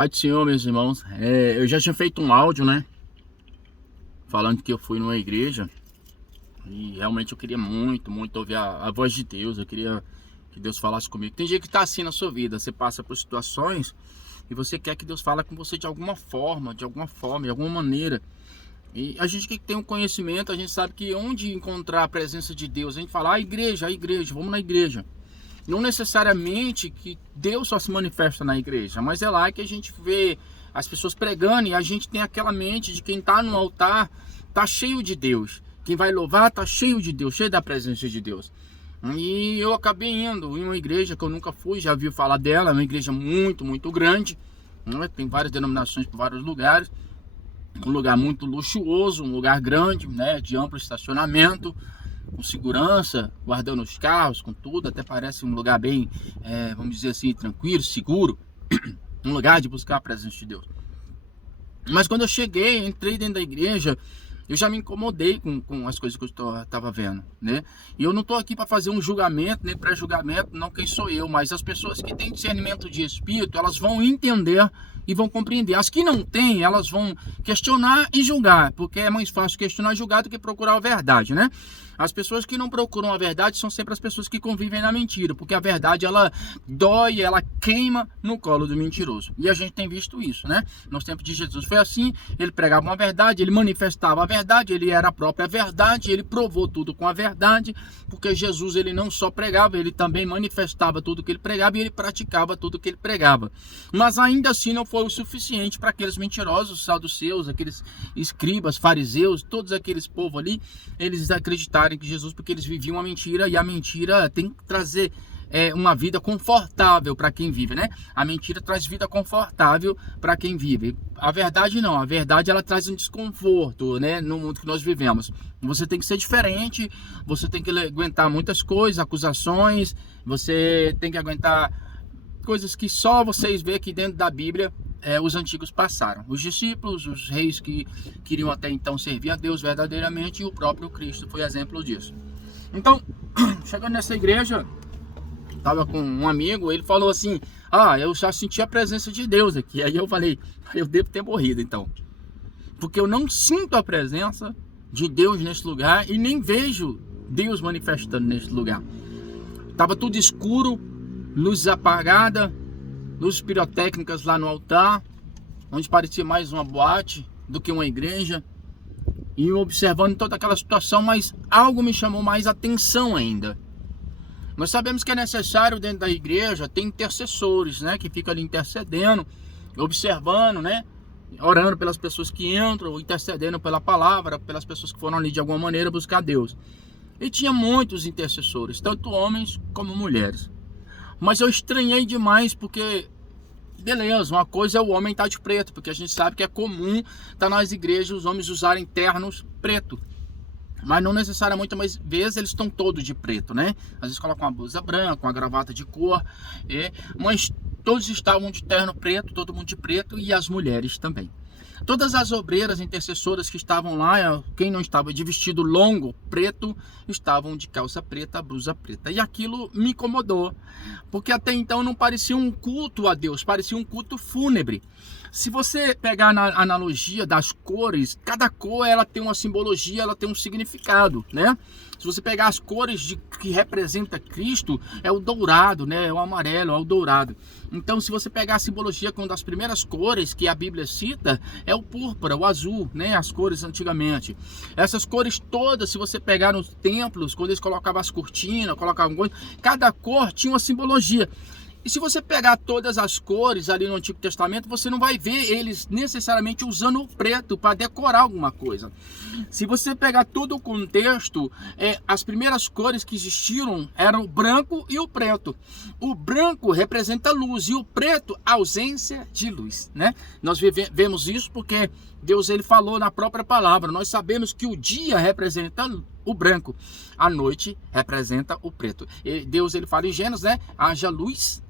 Pai do Senhor, meus irmãos, eu já tinha feito um áudio, né? Falando que eu fui numa igreja e realmente eu queria muito ouvir a voz de Deus. Eu queria que Deus falasse comigo. Tem dia que tá assim na sua vida, você passa por situações e você quer que Deus fale com você de alguma forma, de alguma maneira. E a gente que tem um conhecimento, a gente sabe que onde encontrar a presença de Deus, a gente fala, a igreja, vamos na igreja. Não necessariamente que Deus só se manifesta na igreja, mas é lá que a gente vê as pessoas pregando e a gente tem aquela mente de quem está no altar, está cheio de Deus. Quem vai louvar está cheio de Deus, cheio da presença de Deus. E eu acabei indo em uma igreja que eu nunca fui, já vi falar dela, é uma igreja muito grande, né? Tem várias denominações por vários lugares. Um lugar muito luxuoso, um lugar grande, né? De amplo estacionamento, com segurança, guardando os carros, com tudo, até parece um lugar bem, vamos dizer assim, tranquilo, seguro, um lugar de buscar a presença de Deus. Mas quando eu cheguei, entrei dentro da igreja, eu já me incomodei com as coisas que eu estava vendo, né? E eu não estou aqui para fazer um julgamento, nem pré-julgamento, não quem sou eu, mas as pessoas que têm discernimento de espírito, elas vão entender e vão compreender. As que não têm, elas vão questionar e julgar, porque é mais fácil questionar e julgar do que procurar a verdade, né? As pessoas que não procuram a verdade são sempre as pessoas que convivem na mentira, porque a verdade, ela dói, ela queima no colo do mentiroso. E a gente tem visto isso, né? Nos tempos de Jesus foi assim, ele pregava uma verdade, ele manifestava a verdade, ele era a própria verdade, ele provou tudo com a verdade, porque Jesus, ele não só pregava, ele também manifestava tudo que ele pregava e ele praticava tudo que ele pregava. Mas ainda assim não foi o suficiente para aqueles mentirosos, saduceus, aqueles escribas, fariseus, todos aqueles povos ali, eles acreditaram que Jesus, porque eles viviam a mentira, e a mentira tem que trazer uma vida confortável para quem vive, né? A mentira traz vida confortável para quem vive. A verdade não, a verdade ela traz um desconforto, né? No mundo que nós vivemos. Você tem que ser diferente, você tem que aguentar muitas coisas, acusações, você tem que aguentar coisas que só vocês vê aqui dentro da Bíblia. Os antigos passaram, os discípulos, os reis que queriam até então servir a Deus verdadeiramente, e o próprio Cristo foi exemplo disso. Então, chegando nessa igreja, estava com um amigo, ele falou assim, eu já senti a presença de Deus aqui. Aí eu falei, eu devo ter morrido então, porque eu não sinto a presença de Deus nesse lugar e nem vejo Deus manifestando nesse lugar. Estava tudo escuro, luzes apagadas, luzes pirotécnicas lá no altar, onde parecia mais uma boate do que uma igreja, e eu observando toda aquela situação, mas algo me chamou mais atenção ainda. Nós sabemos que é necessário dentro da igreja ter intercessores, né, que ficam ali intercedendo, observando, né, orando pelas pessoas que entram, intercedendo pela palavra, pelas pessoas que foram ali de alguma maneira buscar Deus. E tinha muitos intercessores, tanto homens como mulheres. Mas eu estranhei demais, porque, beleza, uma coisa é o homem estar de preto, porque a gente sabe que é comum estar nas igrejas os homens usarem ternos preto. Mas não necessariamente, muitas vezes eles estão todos de preto, né? Às vezes colocam uma blusa branca, uma gravata de cor, mas todos estavam de terno preto, todo mundo de preto, e as mulheres também. Todas as obreiras intercessoras que estavam lá, quem não estava de vestido longo, preto, estavam de calça preta, blusa preta. E aquilo me incomodou, porque até então não parecia um culto a Deus, parecia um culto fúnebre. Se você pegar na analogia das cores, cada cor ela tem uma simbologia, ela tem um significado, né? Se você pegar as cores que representa Cristo, é o dourado, né? É o amarelo, é o dourado. Então, se você pegar a simbologia com uma das primeiras cores que a Bíblia cita, é o púrpura, o azul, né? As cores antigamente. Essas cores todas, se você pegar nos templos, quando eles colocavam as cortinas, colocavam coisas, cada cor tinha uma simbologia. E se você pegar todas as cores ali no Antigo Testamento, você não vai ver eles necessariamente usando o preto para decorar alguma coisa. Se você pegar todo o contexto, as primeiras cores que existiram eram o branco e o preto. O branco representa luz e o preto, ausência de luz, né? Nós vemos isso porque Deus ele falou na própria palavra. Nós sabemos que o dia representa o branco, a noite representa o preto. E Deus ele fala em Gênesis, né? Haja luz,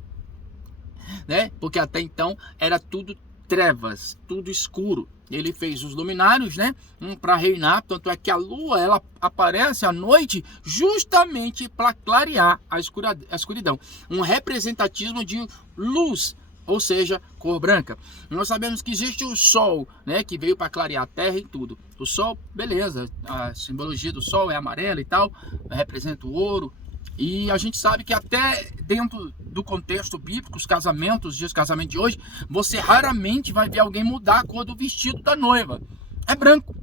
né? Porque até então era tudo trevas, tudo escuro. Ele fez os luminários, né, para reinar. Tanto é que a lua ela aparece à noite justamente para clarear a escuridão. Um representatismo de luz, ou seja, cor branca. Nós sabemos que existe o sol, né, que veio para clarear a terra e tudo. O sol, beleza, a simbologia do sol é amarela e tal, representa o ouro. E a gente sabe que até dentro do contexto bíblico, os casamentos, os dias de casamento de hoje, você raramente vai ver alguém mudar a cor do vestido da noiva. É branco.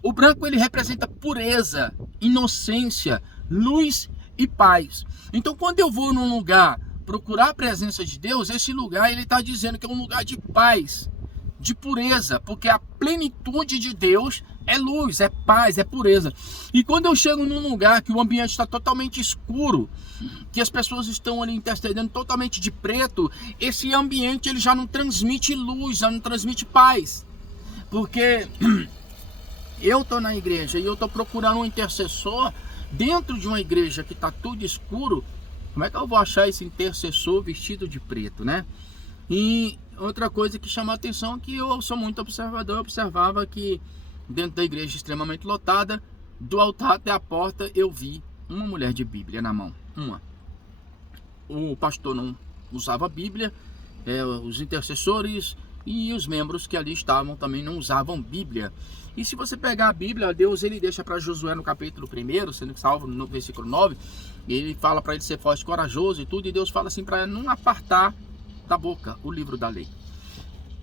O branco, ele representa pureza, inocência, luz e paz. Então, quando eu vou num lugar procurar a presença de Deus, esse lugar, ele está dizendo que é um lugar de paz, de pureza, porque a plenitude de Deus é luz, é paz, é pureza. E quando eu chego num lugar que o ambiente está totalmente escuro, que as pessoas estão ali intercedendo totalmente de preto, esse ambiente, ele já não transmite luz, já não transmite paz. Porque eu estou na igreja e eu estou procurando um intercessor dentro de uma igreja que está tudo escuro. Como é que eu vou achar esse intercessor vestido de preto, né? E outra coisa que chama a atenção é que eu sou muito observador. Eu observava que dentro da igreja extremamente lotada, do altar até a porta, eu vi uma mulher de Bíblia na mão. O pastor não usava Bíblia, os intercessores e os membros que ali estavam também não usavam Bíblia. E se você pegar a Bíblia, Deus, ele deixa para Josué no capítulo 1, sendo salvo no versículo 9, ele fala para ele ser forte e corajoso e tudo, e Deus fala assim para não apartar da boca o livro da lei.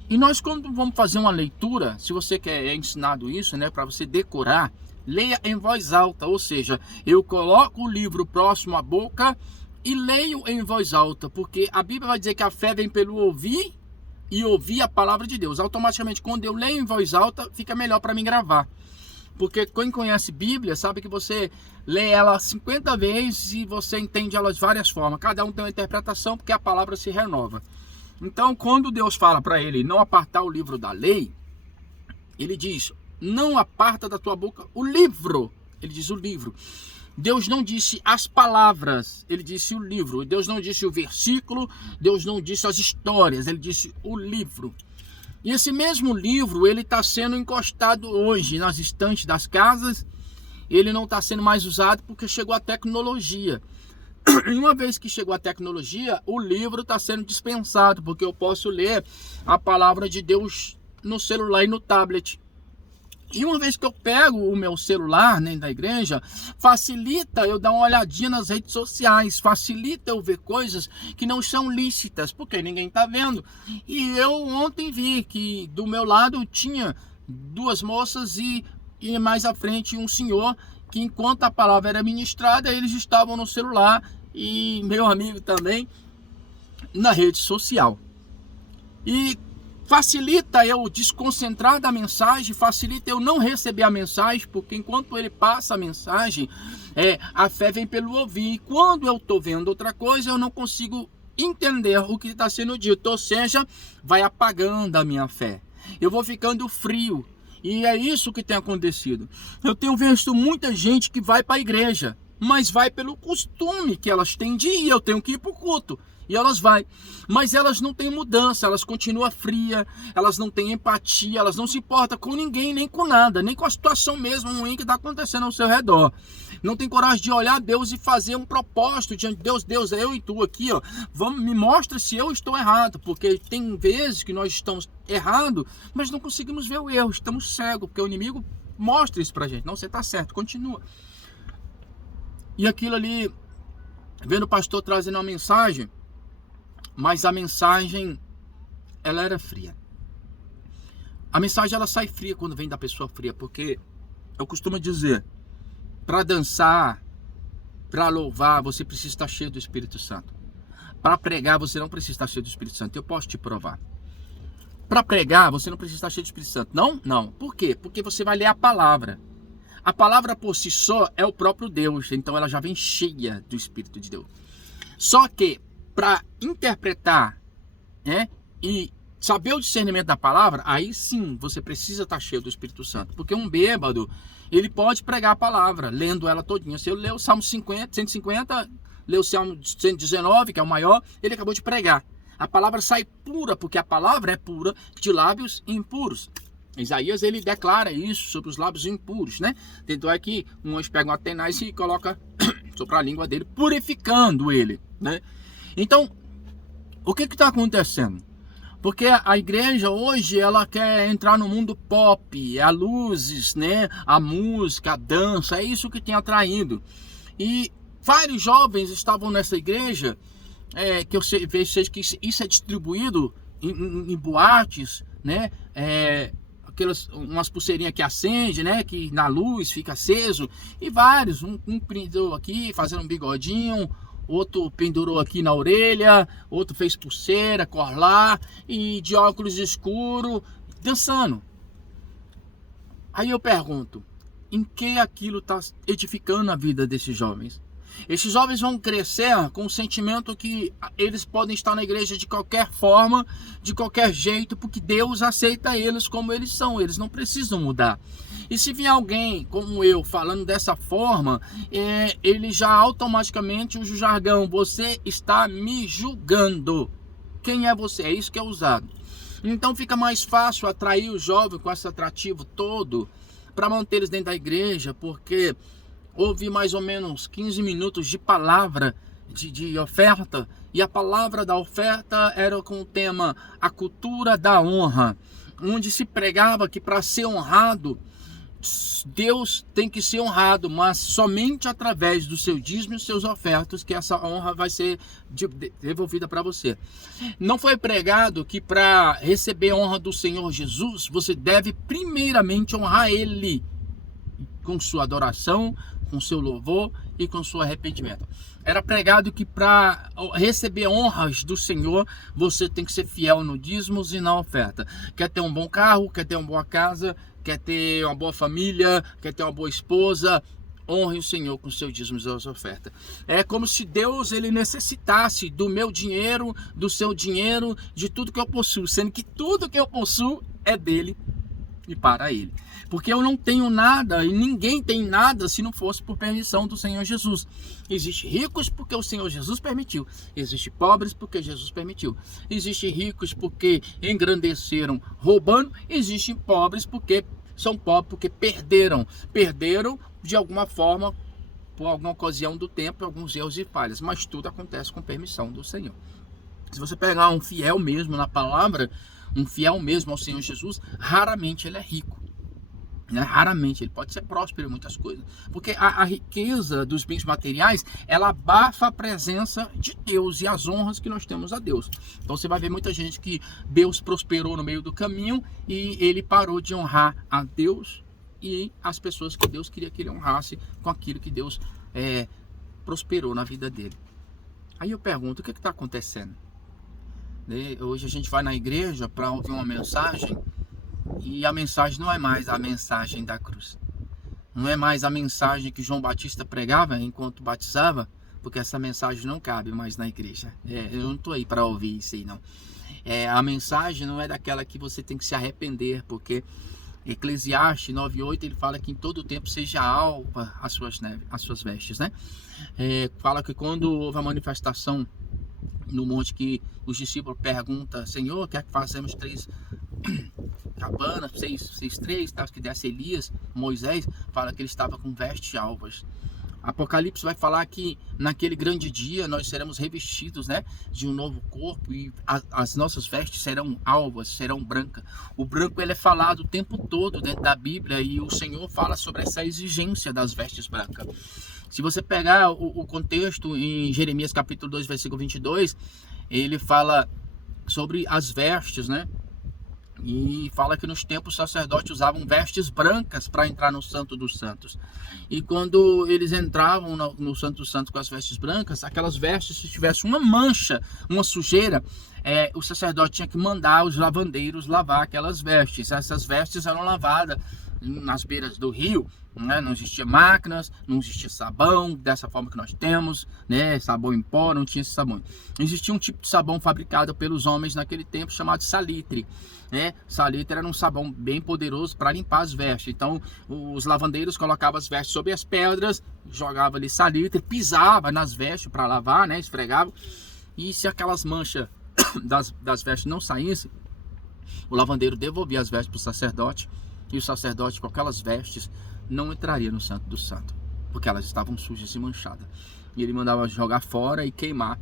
E nós, quando vamos fazer uma leitura, se você quer ensinado isso, né, para você decorar, leia em voz alta, ou seja, eu coloco o livro próximo à boca e leio em voz alta, porque a Bíblia vai dizer que a fé vem pelo ouvir e ouvir a palavra de Deus. Automaticamente, quando eu leio em voz alta, fica melhor para mim gravar. Porque quem conhece Bíblia sabe que você lê ela 50 vezes e você entende ela de várias formas. Cada um tem uma interpretação porque a palavra se renova. Então, quando Deus fala para ele não apartar o livro da lei, ele diz, não aparta da tua boca o livro. Ele diz o livro. Deus não disse as palavras, ele disse o livro. Deus não disse o versículo, Deus não disse as histórias, ele disse o livro. E esse mesmo livro, ele está sendo encostado hoje nas estantes das casas. Ele não está sendo mais usado porque chegou a tecnologia. E uma vez que chegou a tecnologia, o livro está sendo dispensado, porque eu posso ler a palavra de Deus no celular e no tablet. E uma vez que eu pego o meu celular, né, da igreja, facilita eu dar uma olhadinha nas redes sociais, facilita eu ver coisas que não são lícitas, porque ninguém está vendo. E eu ontem vi que do meu lado tinha duas moças e mais à frente um senhor, que enquanto a palavra era ministrada, eles estavam no celular e meu amigo também na rede social. E facilita eu desconcentrar da mensagem, facilita eu não receber a mensagem, porque enquanto ele passa a mensagem, a fé vem pelo ouvir. E quando eu estou vendo outra coisa, eu não consigo entender o que está sendo dito, ou seja, vai apagando a minha fé. Eu vou ficando frio, e é isso que tem acontecido. Eu tenho visto muita gente que vai para a igreja, mas vai pelo costume que elas têm de ir. Eu tenho que ir para o culto. E elas vai, mas elas não têm mudança, elas continuam frias, elas não têm empatia, elas não se importam com ninguém, nem com nada, nem com a situação mesmo ruim que está acontecendo ao seu redor. Não tem coragem de olhar a Deus e fazer um propósito diante de Deus. Deus, é eu e tu aqui, ó, me mostra se eu estou errado, porque tem vezes que nós estamos errados, mas não conseguimos ver o erro, estamos cegos, porque o inimigo mostra isso pra gente. Não, você está certo, continua. E aquilo ali, vendo o pastor trazendo uma mensagem, mas a mensagem, ela era fria. A mensagem, ela sai fria quando vem da pessoa fria, porque eu costumo dizer, para dançar, para louvar, você precisa estar cheio do Espírito Santo. Para pregar, você não precisa estar cheio do Espírito Santo. Eu posso te provar. Para pregar, você não precisa estar cheio do Espírito Santo. Não, não. Por quê? Porque você vai ler a palavra. A palavra por si só é o próprio Deus, então ela já vem cheia do Espírito de Deus. Só que para interpretar, né, e saber o discernimento da palavra, aí sim você precisa estar cheio do Espírito Santo. Porque um bêbado, ele pode pregar a palavra, lendo ela todinha. Se eu ler o Salmo 150, ler o Salmo 119, que é o maior, ele acabou de pregar. A palavra sai pura, porque a palavra é pura de lábios impuros. Isaías, ele declara isso sobre os lábios impuros, né? Tanto é que uns pegam a tenaz e coloca sobre a língua dele, purificando ele, né? Então, O que está acontecendo? Porque a igreja hoje, ela quer entrar no mundo pop, a luzes, né? A música, a dança, é isso que tem atraído. E vários jovens estavam nessa igreja, que eu vejo que isso é distribuído em boates, né? Umas pulseirinhas que acende, né? Que na luz fica aceso. E vários, um prendeu aqui, fazendo um bigodinho, outro pendurou aqui na orelha, outro fez pulseira, colar, e de óculos escuro, dançando. Aí eu pergunto, em que aquilo está edificando a vida desses jovens? Esses jovens vão crescer com o sentimento que eles podem estar na igreja de qualquer forma, de qualquer jeito, porque Deus aceita eles como eles são, eles não precisam mudar. E se vier alguém como eu falando dessa forma, ele já automaticamente usa o jargão: você está me julgando. Quem é você? É isso que é usado. Então fica mais fácil atrair o jovem com esse atrativo todo para manter eles dentro da igreja, porque houve mais ou menos 15 minutos de palavra de oferta, e a palavra da oferta era com o tema a cultura da honra, onde se pregava que para ser honrado, Deus tem que ser honrado, mas somente através do seu dízimo e dos seus ofertas que essa honra vai ser devolvida para você. Não foi pregado que para receber a honra do Senhor Jesus, você deve primeiramente honrar Ele com sua adoração, com seu louvor e com seu arrependimento. Era pregado que para receber honras do Senhor, você tem que ser fiel no dízimos e na oferta. Quer ter um bom carro, quer ter uma boa casa, quer ter uma boa família, quer ter uma boa esposa, honre o Senhor com seu dízimos e sua oferta. É como se Deus ele necessitasse do meu dinheiro, do seu dinheiro, de tudo que eu possuo, sendo que tudo que eu possuo é dele e para ele. Porque eu não tenho nada e ninguém tem nada se não fosse por permissão do Senhor Jesus. Existem ricos porque o Senhor Jesus permitiu. Existem pobres porque Jesus permitiu. Existem ricos porque engrandeceram roubando. Existem pobres porque são pobres porque perderam. Perderam de alguma forma, por alguma ocasião do tempo, alguns erros e falhas. Mas tudo acontece com permissão do Senhor. Se você pegar um fiel mesmo na palavra, um fiel mesmo ao Senhor Jesus, raramente ele é rico. Raramente, ele pode ser próspero em muitas coisas, porque a riqueza dos bens materiais, ela abafa a presença de Deus e as honras que nós temos a Deus. Então você vai ver muita gente que Deus prosperou no meio do caminho e ele parou de honrar a Deus e as pessoas que Deus queria que ele honrasse com aquilo que Deus prosperou na vida dele. Aí eu pergunto, o que está acontecendo? Hoje a gente vai na igreja para ouvir uma mensagem, e a mensagem não é mais a mensagem da cruz. Não é mais a mensagem que João Batista pregava enquanto batizava, porque essa mensagem não cabe mais na igreja. Eu não estou aí para ouvir isso aí, não. A mensagem não é daquela que você tem que se arrepender, porque Eclesiastes 9:8 ele fala que em todo tempo seja alva as suas vestes, né? Fala que quando houve a manifestação no monte, que os discípulos perguntam: Senhor, quer que façamos 3 cabanas, 6, tal, que desse Elias, Moisés, fala que ele estava com vestes alvas. Apocalipse vai falar que naquele grande dia nós seremos revestidos, né, de um novo corpo, e as nossas vestes serão alvas, serão brancas. O branco ele é falado o tempo todo dentro da Bíblia, e o Senhor fala sobre essa exigência das vestes brancas. Se você pegar o contexto em Jeremias capítulo 2, versículo 22, ele fala sobre as vestes, né? E fala que nos tempos os sacerdotes usavam vestes brancas para entrar no Santo dos Santos. E quando eles entravam no Santo dos Santos com as vestes brancas, aquelas vestes, se tivesse uma mancha, uma sujeira, o sacerdote tinha que mandar os lavandeiros lavar aquelas vestes. Essas vestes eram lavadas nas beiras do rio, né? Não existia máquinas, não existia sabão dessa forma que nós temos, né? Sabão em pó, não tinha esse sabão. Existia um tipo de sabão fabricado pelos homens naquele tempo chamado salitre, né? Salitre era um sabão bem poderoso para limpar as vestes. Então os lavandeiros colocavam as vestes sobre as pedras, jogavam ali salitre, pisava nas vestes para lavar, né? Esfregava, e se aquelas manchas das vestes não saíssem, o lavandeiro devolvia as vestes para o sacerdote, e o sacerdote com aquelas vestes não entraria no Santo do Santo, porque elas estavam sujas e manchadas. E ele mandava jogar fora e queimar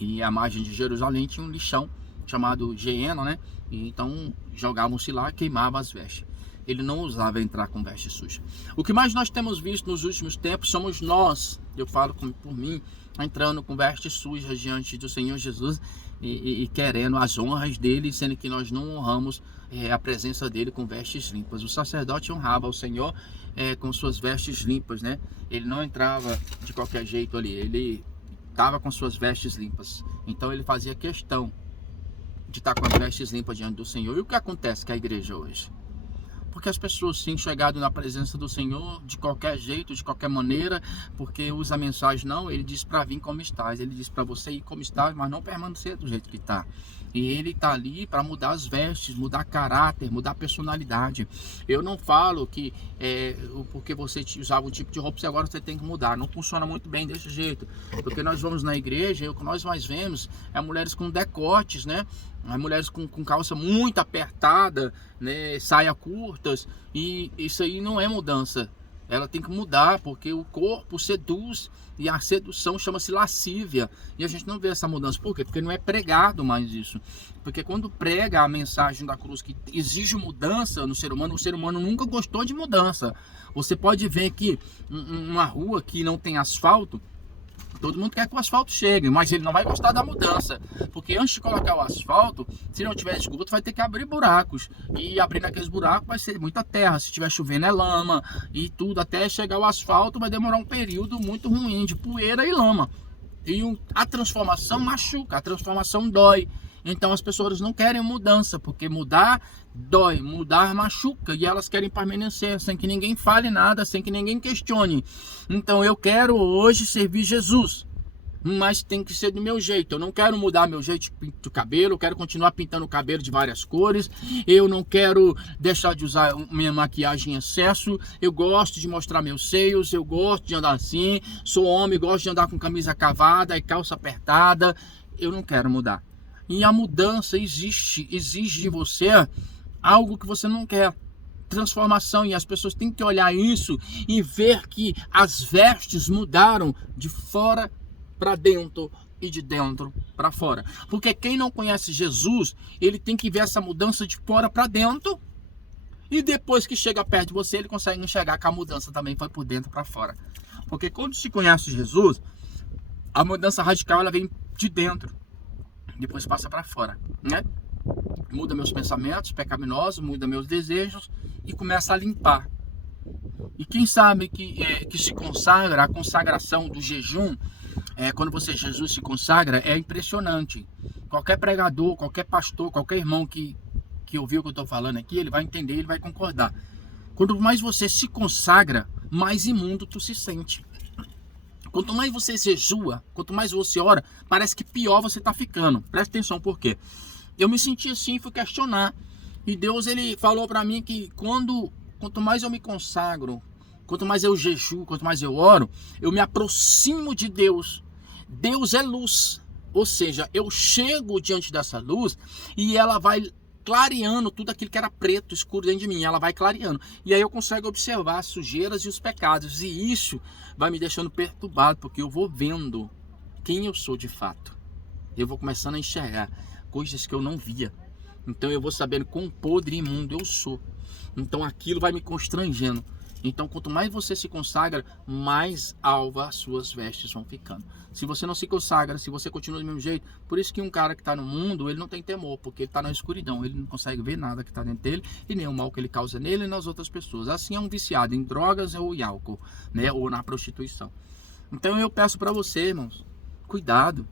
E à margem de Jerusalém tinha um lixão chamado Geena, né? E então jogavam-se lá, queimavam as vestes. Ele não ousava entrar com veste suja. O que mais nós temos visto nos últimos tempos somos nós, eu falo por mim, entrando com vestes sujas diante do Senhor Jesus e querendo as honras dele, sendo que nós não honramos a presença dele com vestes limpas. O sacerdote honrava o Senhor com suas vestes limpas, né? Ele não entrava de qualquer jeito ali, ele estava com suas vestes limpas. Então ele fazia questão de estar com as vestes limpas diante do Senhor. E o que acontece com a igreja hoje? Porque as pessoas têm chegado na presença do Senhor de qualquer jeito, de qualquer maneira, porque usa a mensagem, não, ele diz para vir como estás, ele diz para você ir como estás, mas não permanecer do jeito que está. E ele está ali para mudar as vestes, mudar caráter, mudar personalidade. Eu não falo que porque você usava um tipo de roupa, agora você tem que mudar. Não funciona muito bem desse jeito. Porque nós vamos na igreja e o que nós mais vemos é mulheres com decotes, né? As mulheres com calça muito apertada, né? Saia curtas. E isso aí não é mudança. Ela tem que mudar, porque o corpo seduz e a sedução chama-se lascívia. E a gente não vê essa mudança. Por quê? Porque não é pregado mais isso. Porque quando prega a mensagem da cruz que exige mudança no ser humano, o ser humano nunca gostou de mudança. Você pode ver que uma rua que não tem asfalto, todo mundo quer que o asfalto chegue, mas ele não vai gostar da mudança. Porque antes de colocar o asfalto, se não tiver esgoto, vai ter que abrir buracos. E abrindo aqueles buracos vai ser muita terra. Se tiver chovendo é lama e tudo. Até chegar o asfalto vai demorar um período muito ruim de poeira e lama. E a transformação machuca, a transformação dói. Então as pessoas não querem mudança, porque mudar dói, mudar machuca, e elas querem permanecer sem que ninguém fale nada, sem que ninguém questione. Então eu quero hoje servir Jesus, mas tem que ser do meu jeito. Eu não quero mudar meu jeito de cabelo, eu quero continuar pintando o cabelo de várias cores, eu não quero deixar de usar minha maquiagem em excesso, eu gosto de mostrar meus seios, eu gosto de andar assim, sou homem, gosto de andar com camisa cavada e calça apertada. Eu não quero mudar. E a mudança exige de você algo que você não quer. Transformação. E as pessoas têm que olhar isso e ver que as vestes mudaram de fora para dentro e de dentro para fora. Porque quem não conhece Jesus, ele tem que ver essa mudança de fora para dentro. E depois que chega perto de você, ele consegue enxergar que a mudança também foi por dentro para fora. Porque quando se conhece Jesus, a mudança radical ela vem de dentro. Depois passa para fora, né? Muda meus pensamentos pecaminosos, muda meus desejos e começa a limpar. E quem sabe que se consagra, a consagração do jejum, quando Jesus se consagra, é impressionante. Qualquer pregador, qualquer pastor, qualquer irmão que ouviu o que eu estou falando aqui, ele vai entender, ele vai concordar. Quanto mais você se consagra, mais imundo tu se sente. Quanto mais você jejua, quanto mais você ora, parece que pior você está ficando. Presta atenção, por quê? Eu me senti assim, fui questionar. E Deus, ele falou para mim que quanto mais eu me consagro, quanto mais eu jejuo, quanto mais eu oro, eu me aproximo de Deus. Deus é luz. Ou seja, eu chego diante dessa luz e ela vai clareando tudo aquilo que era preto, escuro dentro de mim, ela vai clareando. E aí eu consigo observar as sujeiras e os pecados. E isso vai me deixando perturbado, porque eu vou vendo quem eu sou de fato. Eu vou começando a enxergar coisas que eu não via. Então eu vou sabendo quão podre e imundo eu sou. Então aquilo vai me constrangendo. Então quanto mais você se consagra, mais alva as suas vestes vão ficando. Se você não se consagra, se você continua do mesmo jeito, por isso que um cara que está no mundo, ele não tem temor, porque ele está na escuridão, ele não consegue ver nada que está dentro dele e nem o mal que ele causa nele e nas outras pessoas. Assim é um viciado em drogas ou em álcool, né? Ou na prostituição. Então eu peço para você, irmãos, cuidado.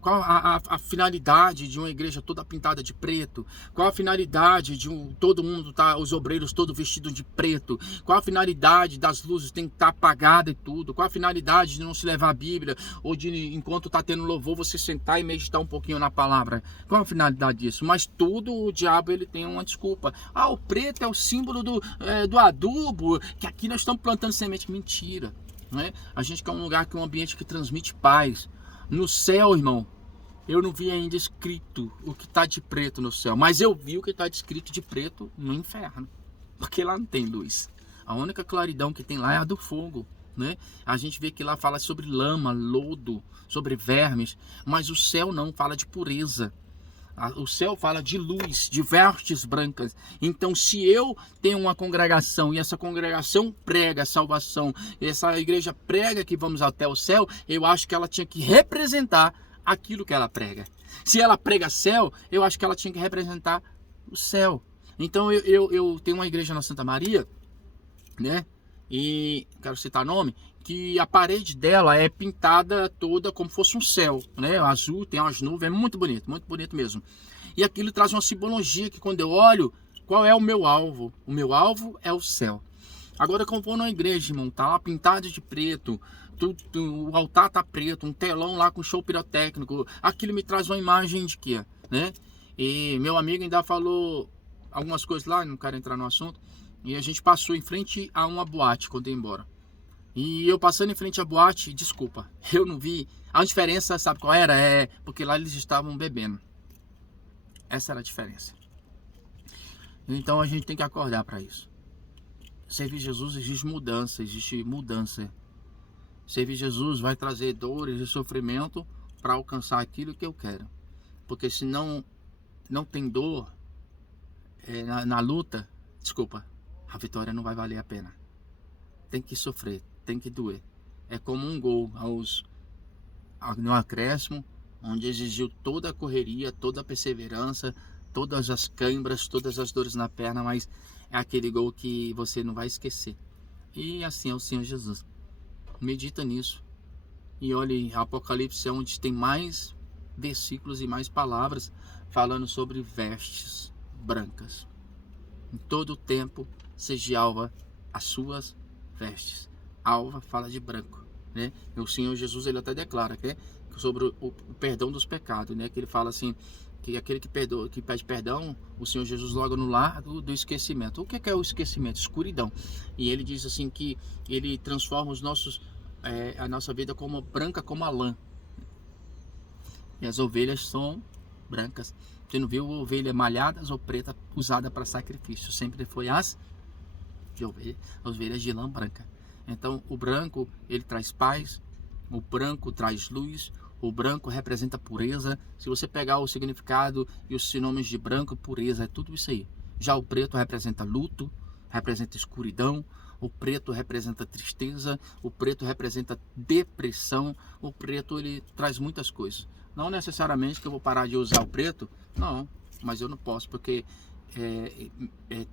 Qual a finalidade de uma igreja toda pintada de preto? Qual a finalidade de todo mundo os obreiros todos vestidos de preto? Qual a finalidade das luzes tem que estar apagada e tudo? Qual a finalidade de não se levar a Bíblia? Ou de, enquanto está tendo louvor, você sentar e meditar um pouquinho na palavra? Qual a finalidade disso? Mas tudo o diabo ele tem uma desculpa. O preto é o símbolo do adubo, que aqui nós estamos plantando semente. Mentira, né? A gente quer um lugar, um ambiente que transmite paz. No céu, irmão, eu não vi ainda escrito o que está de preto no céu, mas eu vi o que está escrito de preto no inferno, porque lá não tem luz. A única claridão que tem lá é a do fogo, né? A gente vê que lá fala sobre lama, lodo, sobre vermes, mas o céu não, fala de pureza. O céu fala de luz, de vestes brancas. Então, se eu tenho uma congregação e essa congregação prega salvação, e essa igreja prega que vamos até o céu, eu acho que ela tinha que representar aquilo que ela prega. Se ela prega céu, eu acho que ela tinha que representar o céu. Então, eu tenho uma igreja na Santa Maria, né? E quero citar nome, que a parede dela é pintada toda como fosse um céu, né? Azul, tem umas nuvens, é muito bonito mesmo. E aquilo traz uma simbologia que quando eu olho, qual é o meu alvo? O meu alvo é o céu. Agora que eu vou na igreja, irmão, tá lá pintado de preto, o altar tá preto, um telão lá com show pirotécnico, aquilo me traz uma imagem de quê, né? E meu amigo ainda falou algumas coisas lá, não quero entrar no assunto, e a gente passou em frente a uma boate quando ia embora. E eu passando em frente à boate, desculpa, eu não vi. A diferença, sabe qual era? É porque lá eles estavam bebendo. Essa era a diferença. Então a gente tem que acordar para isso. Servir Jesus exige mudança, Servir Jesus vai trazer dores e sofrimento para alcançar aquilo que eu quero. Porque se não tem dor na luta, desculpa, a vitória não vai valer a pena. Tem que sofrer, tem que doer. É como um gol no acréscimo, onde exigiu toda a correria, toda a perseverança, todas as câimbras, todas as dores na perna, mas é aquele gol que você não vai esquecer. E assim é o Senhor Jesus. Medita nisso. E olhe, Apocalipse é onde tem mais versículos e mais palavras falando sobre vestes brancas. Em todo o tempo seja alva as suas vestes. Alva fala de branco, né? E o Senhor Jesus, ele até declara que sobre o perdão dos pecados, né? Que ele fala assim, que aquele que pede perdão, o Senhor Jesus logo no lar do esquecimento. O que é o esquecimento? Escuridão. E ele diz assim que ele transforma a nossa vida como branca como a lã. E as ovelhas são brancas. Você não viu ovelha malhadas ou preta usada para sacrifício? Sempre foi as ovelhas de lã branca. Então o branco, ele traz paz, o branco traz luz, o branco representa pureza. Se você pegar o significado e os sinônimos de branco, pureza, é tudo isso aí. Já o preto representa luto, representa escuridão, o preto representa tristeza, o preto representa depressão, o preto ele traz muitas coisas. Não necessariamente que eu vou parar de usar o preto, não, mas eu não posso, porque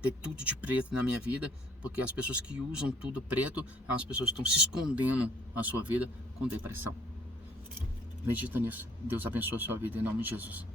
ter tudo de preto na minha vida, porque as pessoas que usam tudo preto, as pessoas estão se escondendo na sua vida com depressão. Medita nisso. Deus abençoe a sua vida em nome de Jesus.